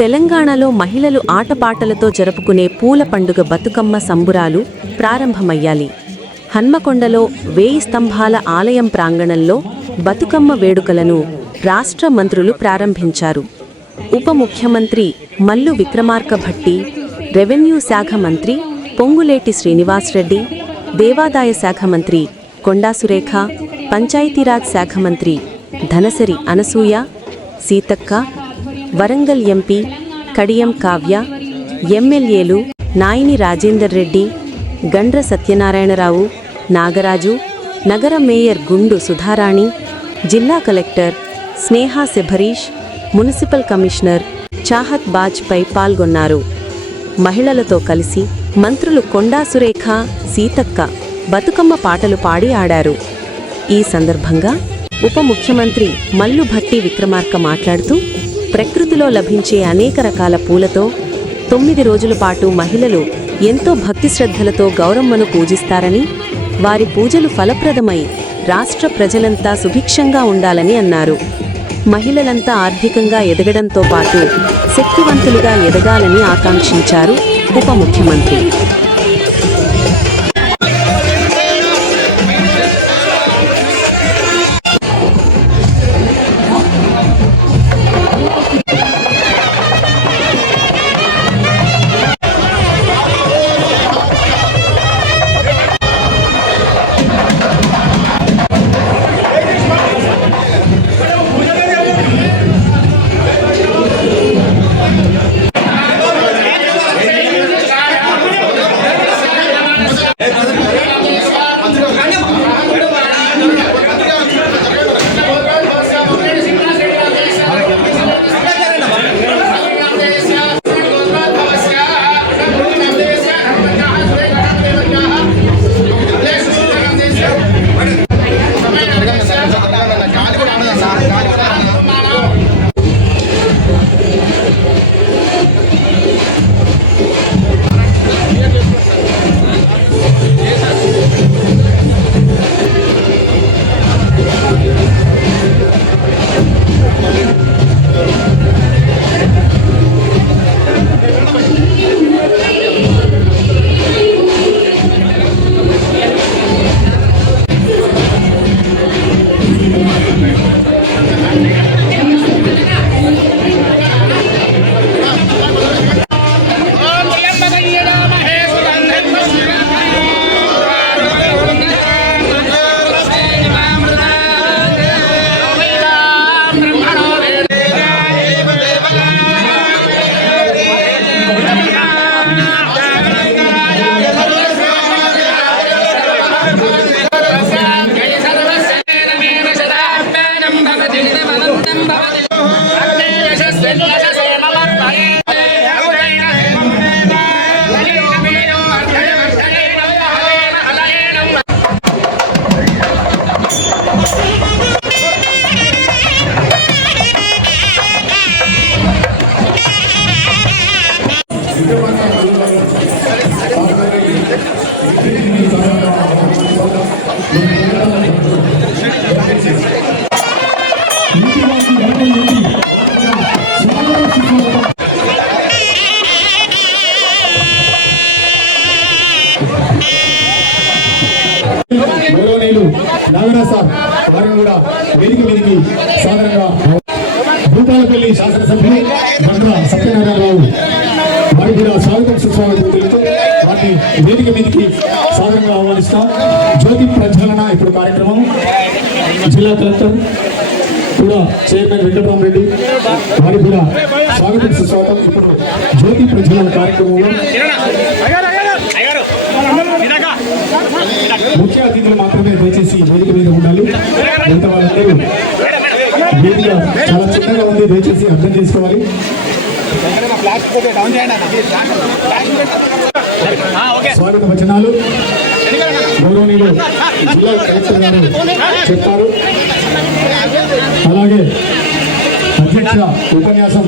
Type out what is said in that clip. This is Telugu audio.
తెలంగాణలో మహిళలు ఆటపాటలతో జరుపుకునే పూల పండుగ బతుకమ్మ సంబురాలు ప్రారంభమయ్యాలి. హన్మకొండలో 1000 స్తంభాల ఆలయం ప్రాంగణంలో బతుకమ్మ వేడుకలను రాష్ట్ర మంత్రులు ప్రారంభించారు. ఉప ముఖ్యమంత్రి మల్లు విక్రమార్క భట్టి, రెవెన్యూ శాఖ మంత్రి పొంగులేటి శ్రీనివాసరెడ్డి, దేవాదాయ శాఖ మంత్రి కొండా సురేఖ, పంచాయతీరాజ్ శాఖ మంత్రి ధనసరి అనసూయ, సీతక్క, వరంగల్ ఎంపీ కడియం కావ్య, ఎమ్మెల్యేలు నాయిని రాజేందర్ రెడ్డి, గండ్ర సత్యనారాయణరావు, నాగరాజు, నగర మేయర్ గుండు సుధారాణి, జిల్లా collector Sneha Shabarish, municipal commissioner Chahat Bajpai పాల్గొన్నారు. మహిళలతో కలిసి మంత్రులు కొండా సురేఖ, సీతక్క బతుకమ్మ పాటలు పాడి ఆడారు. ఈ సందర్భంగా ఉప ముఖ్యమంత్రి మల్లు భట్టి విక్రమార్క మాట్లాడుతూ, ప్రకృతిలో లభించే అనేక రకాల పూలతో 9 రోజుల పాటు మహిళలు ఎంతో భక్తి శ్రద్ధలతో గౌరమ్మను పూజిస్తారని, వారి పూజలు ఫలప్రదమై రాష్ట్ర ప్రజలంతా సుభిక్షంగా ఉండాలని అన్నారు. మహిళలంతా ఆర్థికంగా ఎదగడంతో పాటు శక్తివంతులుగా ఎదగాలని ఆకాంక్షించారు ఉప ముఖ్యమంత్రి. భూపాలపల్లి శాసనసభ్యులు గండ్ర సత్యనారాయణరావు వారికి కూడా స్వాగతం సుస్వాగతం తెలుపుతూ వారిని వేదిక మీదకి సాధారణంగా ఆహ్వానిస్తాం. జ్యోతి ప్రజ్వలన ఇప్పుడు కార్యక్రమం జిల్లా కలెక్టర్ కూడా చైర్మన్ వెంకటరామరెడ్డి వారికి కూడా స్వాగతం సుస్వాగతం. ఇప్పుడు జ్యోతి ప్రజ్వలన కార్యక్రమంలో ముఖ్య అతిథులు మాత్రమే దయచేసి వేదిక మీద ఉండాలి. మిగతా వాళ్ళందరూ వేదిక చాలా చిన్నగా ఉంది, దయచేసి అర్థం చేసుకోవాలి. స్వాగత వచనాలు గౌరవనీయులు జిల్లా కలెక్టర్ గారు చెప్తారు. అలాగే అధ్యక్ష ఉపన్యాసం